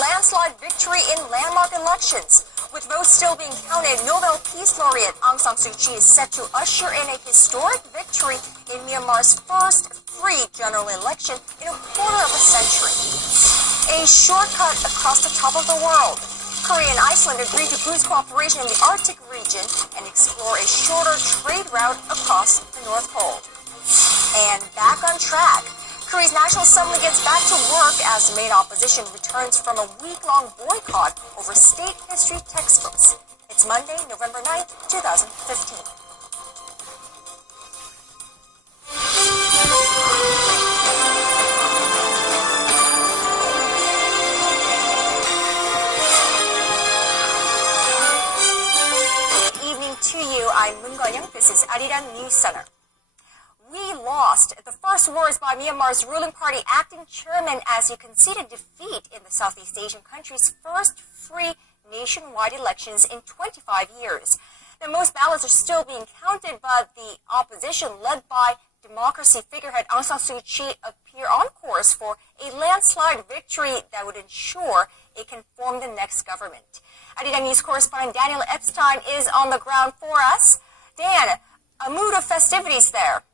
landslide victory in landmark elections. With votes still being counted, Nobel Peace Laureate Aung San Suu Kyi is set to usher in a historic victory in Myanmar's first free general election in a quarter of a century. A shortcut across the top of the world. Korea and Iceland agreed to boost cooperation in the Arctic region and explore a shorter trade route across the North Pole. And back on track. Korea's National Assembly gets back to work as the main opposition returns from a week-long boycott over state history textbooks. It's Monday, November 9th, 2015. Good evening to you. I'm Moon Gun-young. This is Arirang News Center. We lost. The first words by Myanmar's ruling party acting chairman as he conceded defeat in the Southeast Asian country's first free nationwide elections in 25 years. Now, most ballots are still being counted, but the opposition, led by democracy figurehead Aung San Suu Kyi, appear on course for a landslide victory that would ensure it can form the next government. Arirang News correspondent Daniel Epstein is on the ground for us. Dan, a mood of festivities there.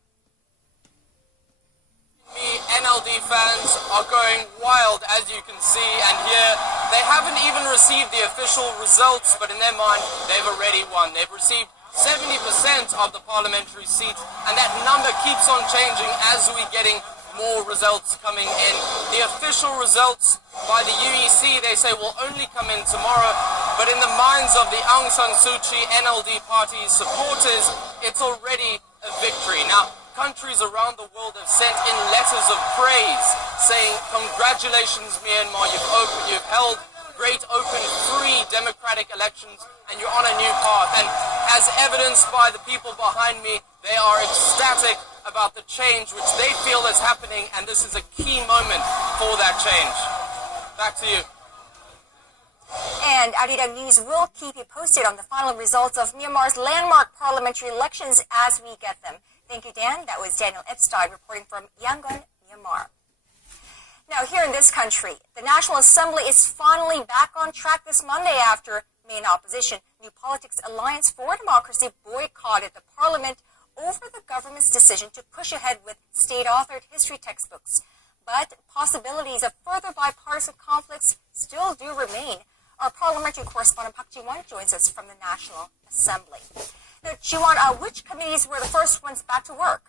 The NLD fans are going wild, as you can see, and here they haven't even received the official results, but in their mind, they've already won. They've received 70% of the parliamentary seats, and that number keeps on changing as we're getting more results coming in. The official results by the UEC, they say, will only come in tomorrow, but in the minds of the Aung San Suu Kyi NLD party's supporters, it's already a victory. Now, countries around the world have sent in letters of praise saying, congratulations Myanmar, you've held great open free democratic elections and you're on a new path. And as evidenced by the people behind me, they are ecstatic about the change which they feel is happening, and this is a key moment for that change. Back to you. And Arirang News will keep you posted on the final results of Myanmar's landmark parliamentary elections as we get them. Thank you, Dan. That was Daniel Epstein reporting from Yangon, Myanmar. Now, here in this country, the National Assembly is finally back on track this Monday after main opposition, New Politics Alliance for Democracy, boycotted the parliament over the government's decision to push ahead with state-authored history textbooks. But possibilities of further bipartisan conflicts still do remain. Our parliamentary correspondent Park Ji-won joins us from the National Assembly. Now, Ji-won, which committees were the first ones back to work?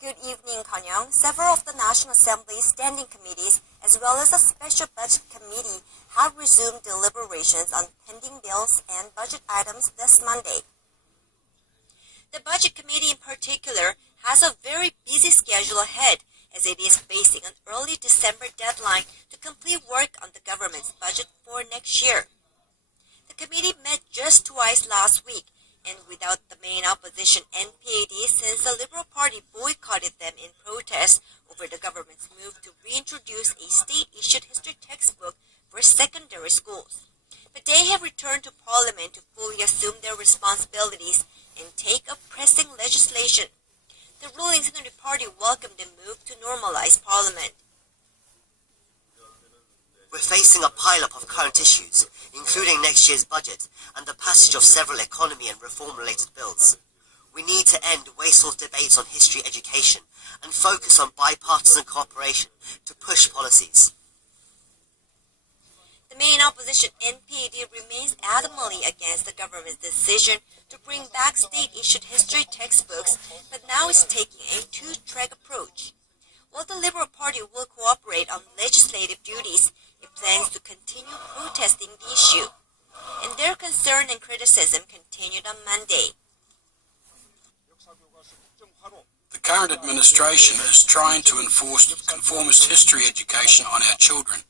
Good evening, Kanyang. Several of the National Assembly's standing committees, as well as the Special Budget Committee, have resumed deliberations on pending bills and budget items this Monday. The Budget Committee in particular has a very busy schedule ahead, as it is facing an early December deadline to complete work on the government's budget for next year. The committee met just twice last week, and without the main opposition NPAD since the Liberal Party boycotted them in protest over the government's move to reintroduce a state-issued history textbook for secondary schools. But they have returned to Parliament to fully assume their responsibilities and take up pressing legislation. The ruling Centre Party welcomed the move to normalize Parliament. We're facing a pile-up of current issues, including next year's budget and the passage of several economy and reform-related bills. We need to end wasteful debates on history education and focus on bipartisan cooperation to push policies. The main opposition NPAD remains adamantly against the government's decision to bring back state-issued history textbooks, but now is taking a two-track approach. While the Liberal Party will cooperate on legislative duties, it plans to continue protesting the issue. And their concern and criticism continued on Monday. The current administration is trying to enforce conformist history education on our children,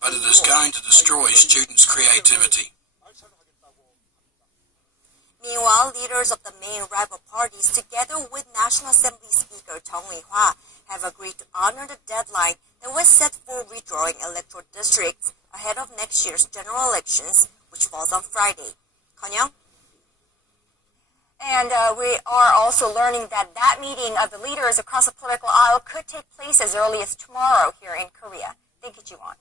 but it is going to destroy students' creativity. Meanwhile, leaders of the main rival parties, together with National Assembly Speaker Tong Wei-hwa, have agreed to honor the deadline that was set for redrawing electoral districts ahead of next year's general elections, which falls on Friday. Kanyang? And we are also learning that that meeting of the leaders across the political aisle could take place as early as tomorrow here in Korea. Thank you, Ji-won.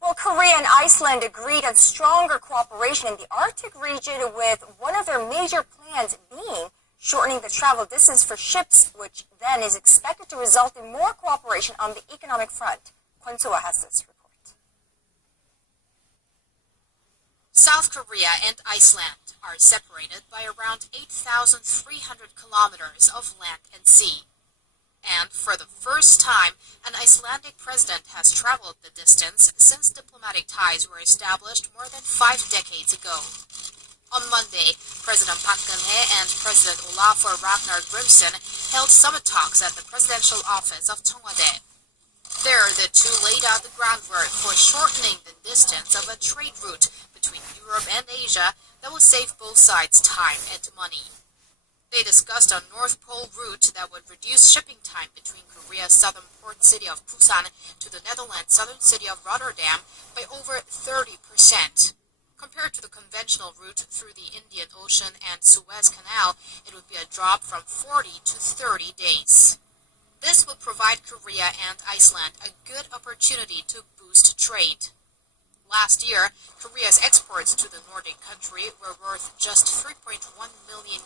Well, Korea and Iceland agreed on stronger cooperation in the Arctic region, with one of their major plans being shortening the travel distance for ships, which then is expected to result in more cooperation on the economic front. Kwon So-ah has this report. South Korea and Iceland are separated by around 8,300 kilometers of land and sea. And for the first time, an Icelandic president has traveled the distance since diplomatic ties were established more than 5 decades ago. On Monday, President Park Geun-hye and President Olafur Ragnar Grimsson held summit talks at the presidential office of Cheongwade. There, the two laid out the groundwork for shortening the distance of a trade route between Europe and Asia that would save both sides time and money. They discussed a North Pole route that would reduce shipping time between Korea's southern port city of Busan to the Netherlands' southern city of Rotterdam by over 30%. Compared to the conventional route through the Indian Ocean and Suez Canal, it would be a drop from 40 to 30 days. This would provide Korea and Iceland a good opportunity to boost trade. Last year, Korea's exports to the Nordic country were worth just $3.1 million,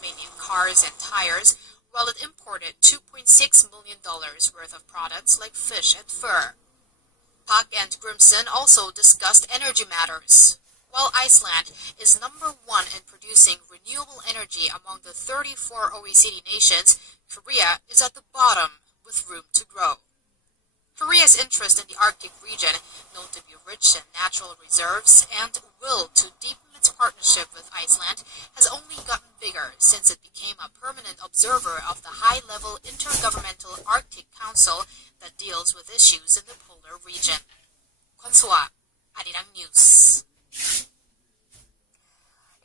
mainly in cars and tires, while it imported $2.6 million worth of products like fish and fur. Park and Grimsson also discussed energy matters. While Iceland is number 1 in producing renewable energy among the 34 OECD nations, Korea is at the bottom with room to grow. Korea's interest in the Arctic region, known to be rich in natural reserves, and will to deepen its partnership with Iceland, has only gotten bigger since it became a permanent observer of the high-level Intergovernmental Arctic Council that deals with issues in the polar region. Kwon So-ah, Arirang News.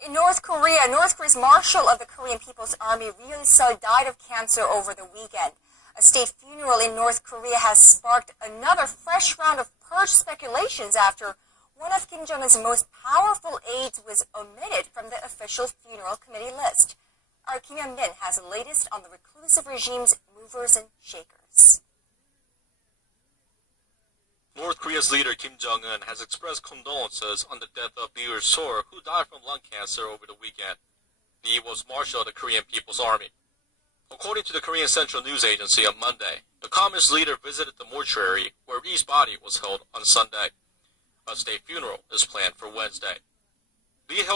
In North Korea's Marshal of the Korean People's Army, Ryu Il-seo, died of cancer over the weekend. A state funeral in North Korea has sparked another fresh round of purge speculations after one of Kim Jong-un's most powerful aides was omitted from the official funeral committee list. Our Kim Hyun-min has the latest on the reclusive regime's movers and shakers. North Korea's leader Kim Jong-un has expressed condolences on the death of Ryu Il-seo, who died from lung cancer over the weekend. Lee was Marshal of the Korean People's Army. According to the Korean Central News Agency on Monday, the communist leader visited the mortuary where Lee's body was held on Sunday. A state funeral is planned for Wednesday. Lee held